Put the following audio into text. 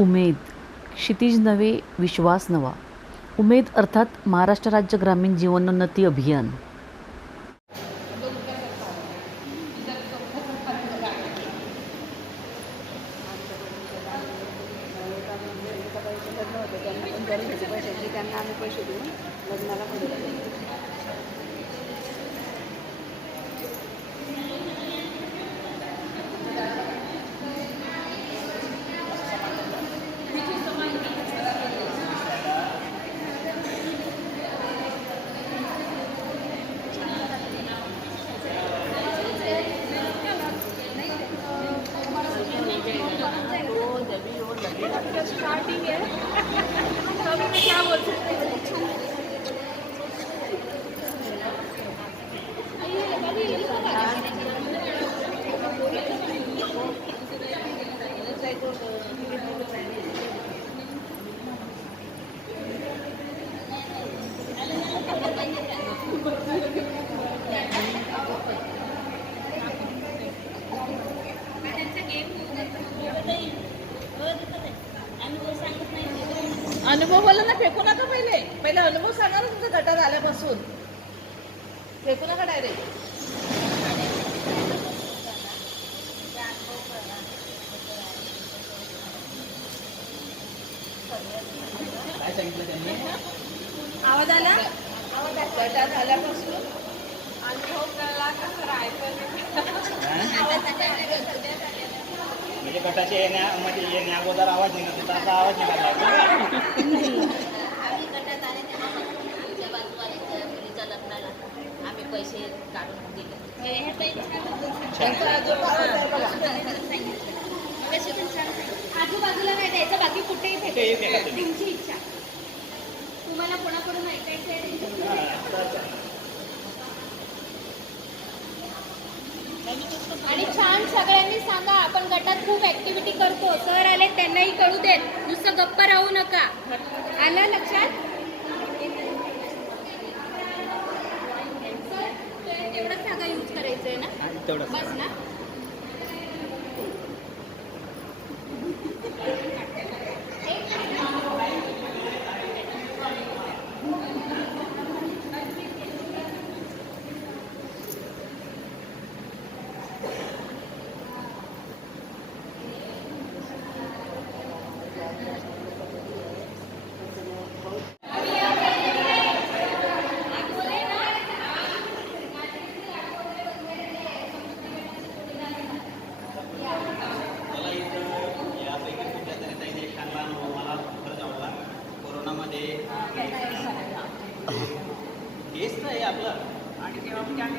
उमेद, क्षितिज नवे विश्वास नवा. उमेद अर्थात महाराष्ट्र राज्य ग्रामीण जीवनोन्नती अभियान. त्यांना आम्ही पैसे देऊन लग्नाला स्टार्टिंग है अभी मैं क्या बोल सकती हूँ. अनुभव बोला ना, फेकू नका. पहिले अनुभव सांगा ना तुमच्या गटात आल्यापासून. फेकू नका डायरेक्ट. काय सांगितलं त्यांनी? आवाज आला. गटात आल्यापासून अनुभव कळला कसं राहायचं. म्हणजे गटाच्या येण्या अगोदर आवाज निघत होता, आता आवाज निघाला. आम्ही गटात आले तेव्हा आमच्या बाजूवाल्या मुलीच्या लग्नाला आम्ही पैसे काढून दिले. आजूबाजूला नाही द्यायचं, बाकी कुठेही कुठेही फेका फेकायचं. तुम्ही. तुमची इच्छा. तुम्हाला कोणाकडून ऐकायचं आहे आणि छान सगळ्यांनी सांगा. आपण गटात खूप ऍक्टिव्हिटी करतो. सर आले त्यांनाही कळू देत. नुसतं गप्प राहू नका. आलं लक्षात? सर एवढंच जागा यूज करायचंय ना, तेवढंच. बस ना. मला इथं यापैकी कुठल्या तरी ताईने एक चांगला अनुभव मला खरंच आवडला. कोरोनामध्ये हेच तर आहे आपलं. आणि तेव्हा म्हणजे आम्ही